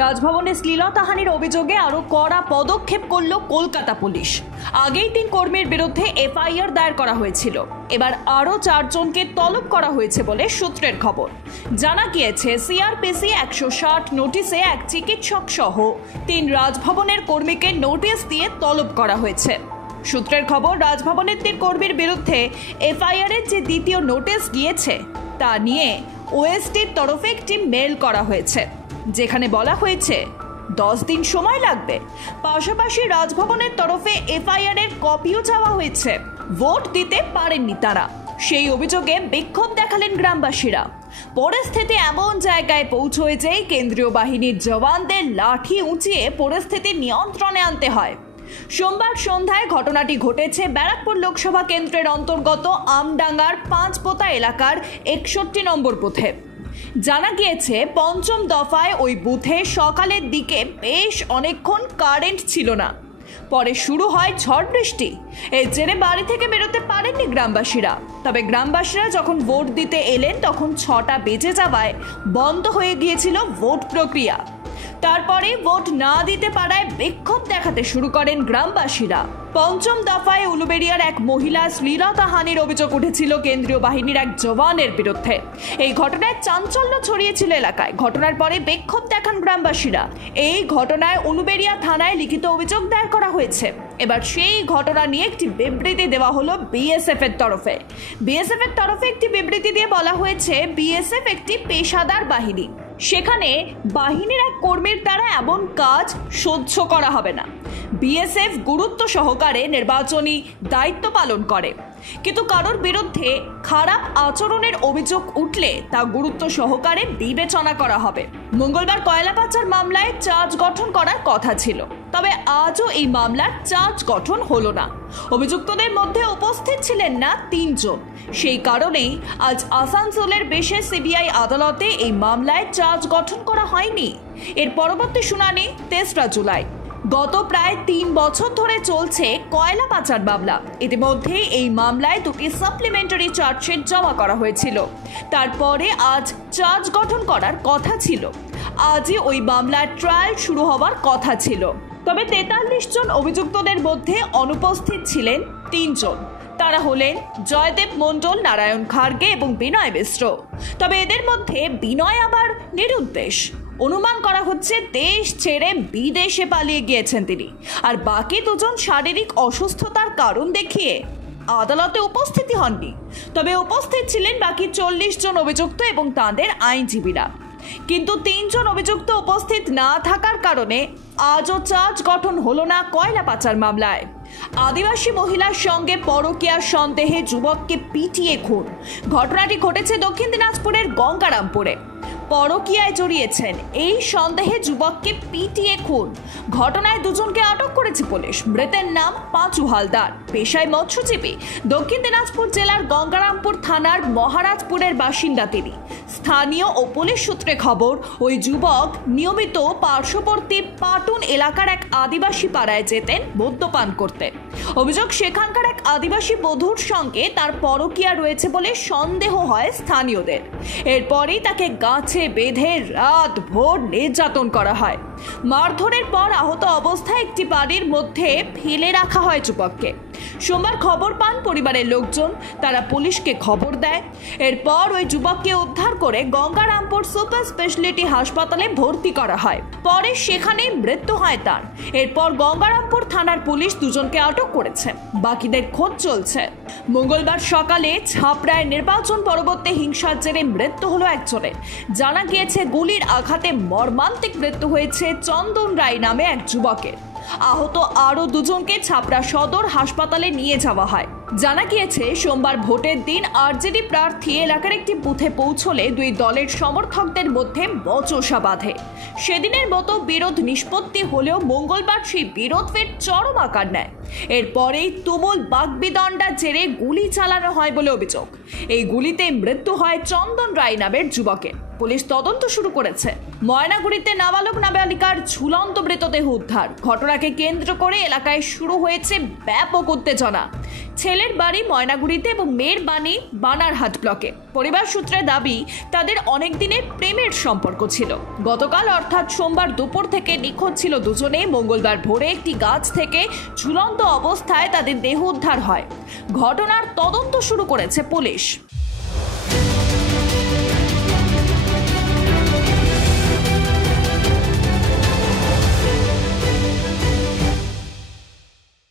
রাজভবনে শ্লীলতাহানির অভিযোগে আরও কড়া পদক্ষেপ করল কলকাতা পুলিশ। আগেই 3 কর্মীর বিরুদ্ধে এফআইআর দায়ের করা হয়েছিল, এবার আরও 4 জনকে তলব করা হয়েছে বলে সূত্রের খবর। জানা গিয়েছে সিআরপিসি 160 নোটিশে এক চিকিৎসক সহ 3 রাজভবনের কর্মীকে নোটিশ দিয়ে তলব করা হয়েছে। সূত্রের খবর, রাজভবনের 3 কর্মীর বিরুদ্ধে এফআইআরের যে দ্বিতীয় নোটিশ গিয়েছে তা নিয়ে ওএসটির তরফে একটি মেল করা হয়েছে, যেখানে বলা হয়েছে 10 দিন সময় লাগবে। পাশাপাশি রাজভবনের তরফে এফআইআর এর কপিও চাওয়া হয়েছে। ভোট দিতে পারেননি তারা, সেই অভিযোগে বিক্ষোভ দেখালেন গ্রামবাসীরা। পরিস্থিতি এমন জায়গায় পৌঁছয় যে কেন্দ্রীয় বাহিনীর জওয়ানদের লাঠি উঁচিয়ে পরিস্থিতি নিয়ন্ত্রণে আনতে হয়। সোমবার সন্ধ্যায় ঘটনাটি ঘটেছে ব্যারাকপুর লোকসভা কেন্দ্রের অন্তর্গত আমডাঙ্গার 5 পোতা এলাকার 61 নম্বর বুথে। জানা গিয়েছে 5ম দফায় ওই বুথে সকালের দিকে বেশ অনেকক্ষণ কারেন্ট ছিল না। পরে শুরু হয় ঝড় বৃষ্টি। এর জেরে বাড়ি থেকে বেরোতে পারেননি গ্রামবাসীরা। তবে গ্রামবাসীরা যখন ভোট দিতে এলেন তখন 6টা বেজে যাওয়ায় বন্ধ হয়ে গিয়েছিল ভোট প্রক্রিয়া। তারপরে ভোট না দিতে পারায় বিক্ষোভ দেখাতে শুরু করেন গ্রামবাসীরা। 5ম দফায় উলুবেড়িয়ার এক মহিলা শ্লীলতাহানির অভিযোগ উঠেছিল কেন্দ্রীয় বাহিনীর এক জওয়ানের বিরুদ্ধে। এই ঘটনায় চাঞ্চল্য ছড়িয়েছিল এলাকায়। ঘটনার পরে বিক্ষোভ দেখান গ্রামবাসীরা। এই ঘটনায় উলুবেড়িয়া থানায় লিখিত অভিযোগ দায়ের করা হয়েছে। এবার সেই ঘটনা নিয়ে একটি বিবৃতি দেওয়া হলো বিএসএফ এর তরফে। বিএসএফ এর তরফে একটি বিবৃতি দিয়ে বলা হয়েছে, বিএসএফ একটি পেশাদার বাহিনী, সেখানে বাহিনীর এক কর্মীর দ্বারা এমন কাজ সহ্য করা হবে না। বিএসএফ গুরুত্ব সহকারে নির্বাচনী দায়িত্ব পালন করে, কিন্তু কারোর বিরুদ্ধে খারাপ আচরণের অভিযোগ উঠলে তা গুরুত্ব সহকারে বিবেচনা করা হবে। মঙ্গলবার কয়লা পাচার মামলায় চার্জ গঠন করার কথা ছিল, তবে আজও এই মামলার চার্জ গঠন হলো না। অভিযুক্তদের মধ্যে উপস্থিত ছিলেন না 3 জন। সেই কারণেই আজ আসানসোলের বিশেষ সিবিআই আদালতে এই মামলায় চার্জ গঠন করা হয়নি। এর পরবর্তী শুনানি 3রা জুলাই। গত প্রায় 3 বছর ধরে চলছে কয়লা পাচার মামলা। ইতিমধ্যে এই মামলায় 2টি সাপ্লিমেন্টারি চার্জশিট জমা করা হয়েছিল। তারপরে আজ চার্জ গঠন করার কথা ছিল। আজই ওই মামলার ট্রায়াল শুরু হওয়ার কথা ছিল। তবে 43 জন অভিযুক্তদের মধ্যে অনুপস্থিত ছিলেন 3 জন। তারা হলেন জয়দেব মণ্ডল, নারায়ণ খার্গে এবং বিনয় মিশ্র। তবে এদের মধ্যে বিনয় আবার নিরুদ্দেশ। অনুমান করা হচ্ছে দেশ ছেড়ে বিদেশে পালিয়ে গিয়েছেন তিনি। আর বাকি 2 জন শারীরিক অসুস্থতার কারণ দেখিয়ে আদালতে উপস্থিতি হননি। তবে উপস্থিত ছিলেন বাকি 40 জন অভিযুক্ত এবং তাদের আইনজীবীরা। কিন্তু 3 জন অভিযুক্ত উপস্থিত না থাকার কারণে আজও চার্জ গঠন হলো না কয়লা পাচার মামলায়। আদিবাসী মহিলার সঙ্গে পরকীয়ার সন্দেহে যুবককে পিটিয়ে খুন। ঘটনাটি ঘটেছে দক্ষিণ দিনাজপুরের গঙ্গারামপুরে। পরকীয়ায় জড়িয়েছেন এই সন্দেহে যুবককে পিটিয়ে খুন। ঘটনায় 2 জনকে আটক করেছে পুলিশ। মৃতের নাম পাঁচু হালদার, পেশায় মৎস্যজীবী। দক্ষিণ দিনাজপুর জেলার গঙ্গারামপুর থানার মহারাজপুরের বাসিন্দা তিনি। স্থানীয় ও পুলিশ সূত্রে খবর, ওই যুবক নিয়মিত পার্শ্ববর্তী পাটুন এলাকার এক আদিবাসী পাড়ায় যেতেন মদ্যপান করতে। অভিযোগ, সেখানকার এক আদিবাসী বধূর সঙ্গে তার পরকীয়া রয়েছে বলে সন্দেহ হয় স্থানীয়দের। এরপরই তাকে গাছে বেঁধে রাত ভোর নির্যাতন করা হয়। মারধরের পর আহত অবস্থায় একটি বাড়ির মধ্যে ফেলে রাখা হয় যুবককে। সোমবার খবর পান পরিবারের লোকজন। তারা পুলিশকে খবর দেয়। এরপর ওই যুবককে উদ্ধার করে গঙ্গারামপুর সুপার স্পেশালিটি হাসপাতালে ভর্তি করা হয়। পরে সেখানেই মৃত্যু হয় তার। এরপর গঙ্গারামপুর থানার পুলিশ 2 জনকে আটক করেছে। বাকিদের খোঁজ চলছে। মঙ্গলবার সকালে ছাপড়ায় নির্বাচন পরবর্তী হিংসার জেরে মৃত্যু হলো একজনের। জানা গিয়েছে গুলির আঘাতে মর্মান্তিক মৃত্যু হয়েছে চন্দন রায় নামে এক যুবকের। আহত আরও 2 জনকে ছাপড়া সদর হাসপাতালে নিয়ে যাওয়া হয়। জানা গিয়েছে সোমবার ভোটের দিন আরজেডি প্রার্থী এলাকার একটি বুথে পৌঁছলে 2 দলের সমর্থকদের মধ্যে বচসা বাঁধে। সেদিনের মতো বিরোধ নিষ্পত্তি হলেও মঙ্গলবার সেই বিরোধ ফের চরম আকার নেয়। এরপরেই তুমুল বাগবিদণ্ডার জেরে গুলি চালানো হয় বলে অভিযোগ। এই গুলিতে মৃত্যু হয় চন্দন রায় নামের যুবকের। পুলিশ তদন্ত শুরু করেছে। ময়নাগুড়িতে নাবালক নাবালিকার ঝুলন্ত মৃতদেহ উদ্ধার। ঘটনাকে কেন্দ্র করে এলাকায় শুরু হয়েছে ব্যাপক উত্তেজনা। ছেলের বাড়ি ময়নাগুড়িতে এবং মেয়ের বাড়ি বানারহাট ব্লকে। পরিবার সূত্রে দাবি, তাদের অনেক দিনের প্রেমের সম্পর্ক ছিল। গতকাল অর্থাৎ সোমবার দুপুর থেকে নিখোঁজ ছিল দুজনে। মঙ্গলবার ভোরে একটি গাছ থেকে ঝুলন্ত অবস্থায় তাদের দেহ উদ্ধার হয়। ঘটনার তদন্ত শুরু করেছে পুলিশ।